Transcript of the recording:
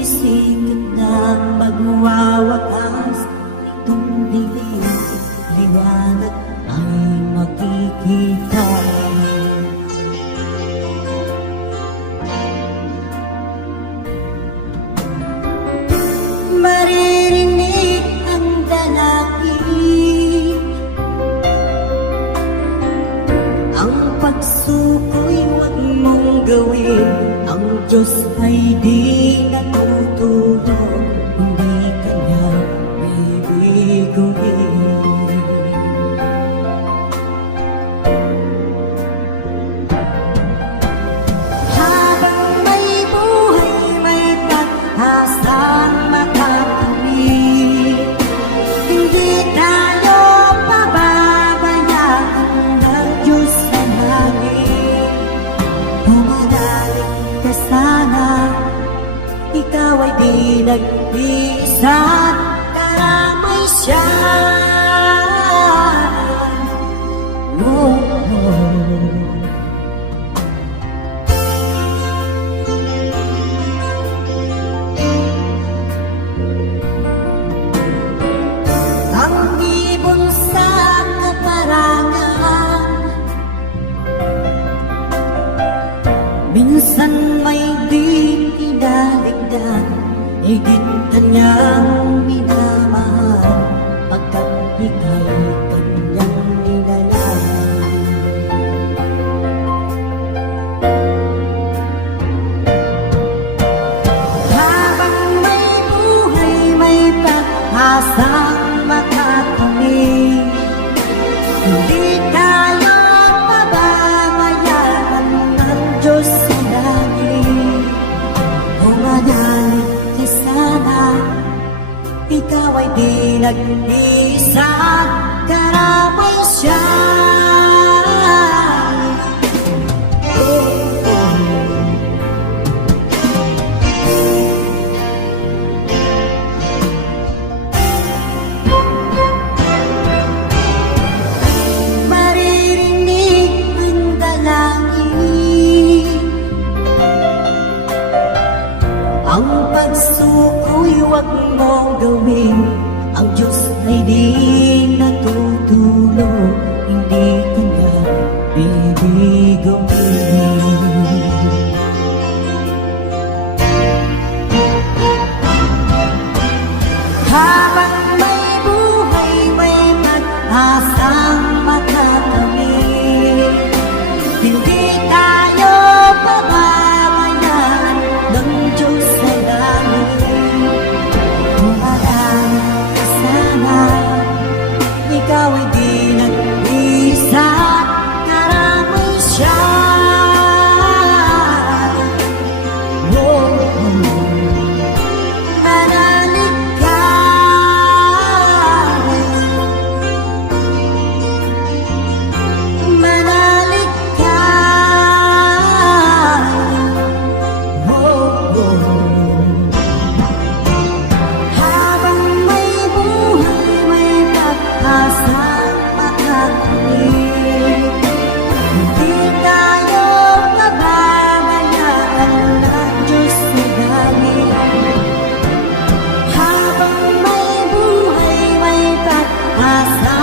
sumisikat na magwawakas itong dilim, liwanag ay makikita. Maririnig ang dalangin, ang pagsuko'y huwag mong gawin. Ang Diyos ay di natutulog, hindi Kanya bibiguin. Habang may buhay, may pag-asang makakamit. Hindi tayo pababayaan ng Diyos sa langit. Pumanalig ka sana, ikaw ay di nag-iisa, karamay siya. Oh, oh. Ang ibon sa kaparangan, minsan may di kinaligdan, higit Kanyang minamahal, pagkat ika'y Kanyang nilalang. Habang may buhay, may pag-asang makakamit. Hindi tayo pababayaan ng Diyos sa langit. Pumanalig ka sana, ikaw ay di nag-iisa, karamay siya. Maririnig ang dalangin, ang pagsuko'y huwag mong gawin. Ang Diyos ay di natutulog, hindi Kanya bibiguin. Habang may buhay, may pag-asang makakamit. Hindi tayo pababayaan ng Diyos sa langit. Pumanalig ka sana, ikaw ay di nag-iisa, karamay siya. Oh, manalig ka, manalig ka. Oh, habang may buhay, may pag-asang makakamit. Hindi tayo pababayaan ng Diyos sa langit. Habang may buhay, may pag-asa